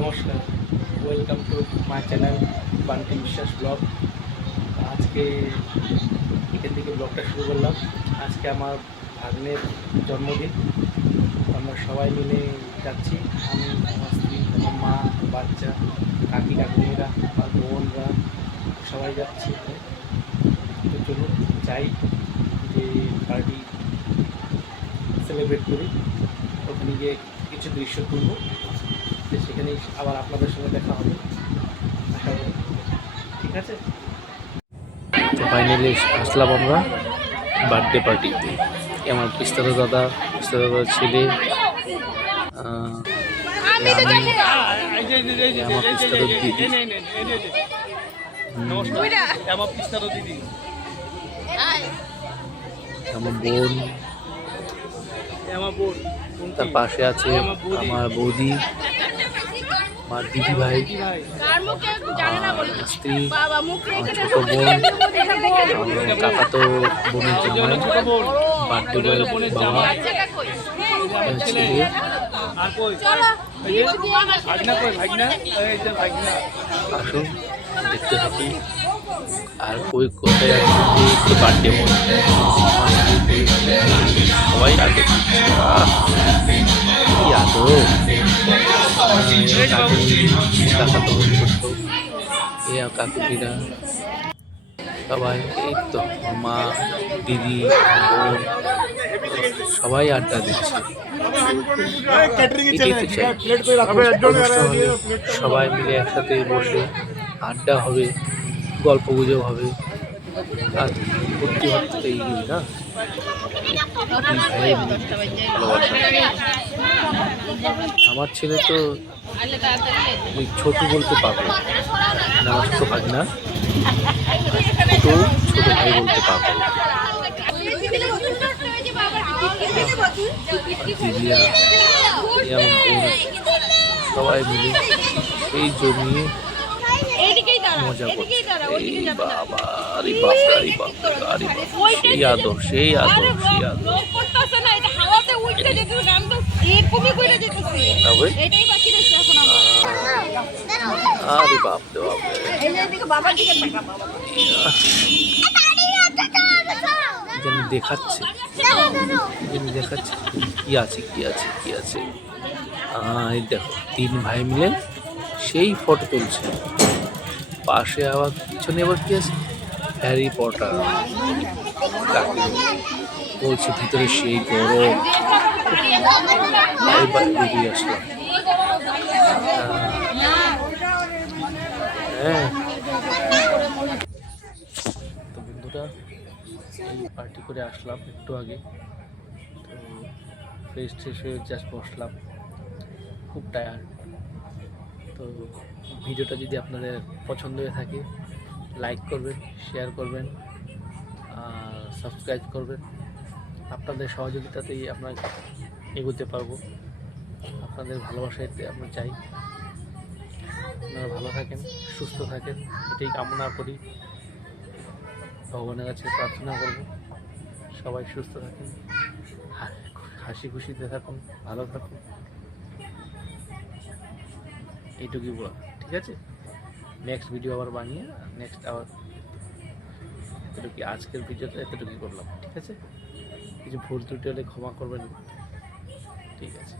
নমস্কার, welcome to my channel Bunty বিশ্বাস blog. আজকে এখান থেকে ব্লগটা শুরু করলাম। আজকে আমার ভাগ্নের জন্মদিন। আমরা সবাই মিলে যাচ্ছি, আমি, আমার স্ত্রী, আমার মা, বাচ্চা, কাকি কাকিরা, আমার বোনরা সবাই যাচ্ছি। তো চলুন যাই, যে পার্টি সেলিব্রেট করি। ওখানে গিয়ে কিছু দৃশ্য তুলব, সেখানেই আবার আপনাদের সঙ্গে দেখা হবে আশা করি। ঠিক আছে, তো ফাইনালি আসলাম আমরা বার্থডে পার্টিতে। আমার পিস্তার দাদার ছেলে, আমার পিস্তার দিদি, আমার বোন, তার পাশে আছে আমার বৌদি, আমার দিদি ভাই, স্ত্রী, আমার ছোট বোন, কাকাতো বোনের জামাই, বার্থডে বয়ের বাবা, ছেলে। আসুন দেখতে থাকি। আর কই কোথায় আছে বার্থডে বয়, সবাই আগে কি আদর। কাকাতো বোন ছোট্ট, এ কাকুটিরা সবাই, এই তো মা, দিদি, বোন সবাই আড্ডা দিচ্ছে। সবাই মিলে একসাথে বসে আড্ডা হবে, গল্প গুজব হবে, আর ভর্তি হচ্ছে এইগুলি না। আমার ছেলে তো ওই ছোটু বলতে পারবো না, আমার ছোট ভাগনা, ছোট ভাই বলতে পারবো। দিদিরা, সবাই মিলে এই জমিয়ে মজা করছে। সেই আদর, সেই আদর, সেই আদর। আরে বাপ রে বাপ, দেখাচ্ছে কি আছে। এই দেখো, 3 ভাই মিলে সেই ফটো তুলছে। পাশে আবার পিছনে আবার কি আছে, হ্যারি পটার। বলছে ভিতরে সেই গরম, বেরিয়ে আসলাম। হ্যাঁ, তো বন্ধুরা, এই পার্টি করে আসলাম একটু আগে। তো ফ্রেশ হয়ে জাস্ট বসলাম, খুব টায়ার্ড। তো ভিডিওটা যদি আপনাদের পছন্দ হয়ে থাকে, লাইক করবেন, শেয়ার করবেন, আর সাবস্ক্রাইব করবেন। আপনাদের সহযোগিতাতেই আমরা এগোতে পারবো। আপনাদের ভালোবাসাতে আমরা চাই আপনারা ভালো থাকেন, সুস্থ থাকেন, এটাই কামনা করি। ভগবানের কাছে প্রার্থনা করব সবাই সুস্থ থাকুন, হাসি খুশিতে থাকুন, ভালো থাকুন, এইটুকুই বলা। ঠিক আছে, নেক্সট ভিডিও আবার বানিয়ে আবার এতটুকু, আজকের ভিডিওটা এতটুকুই করলাম। ঠিক আছে, কিছু ভুল ত্রুটি হলে ক্ষমা করবেন। ঠিক আছে।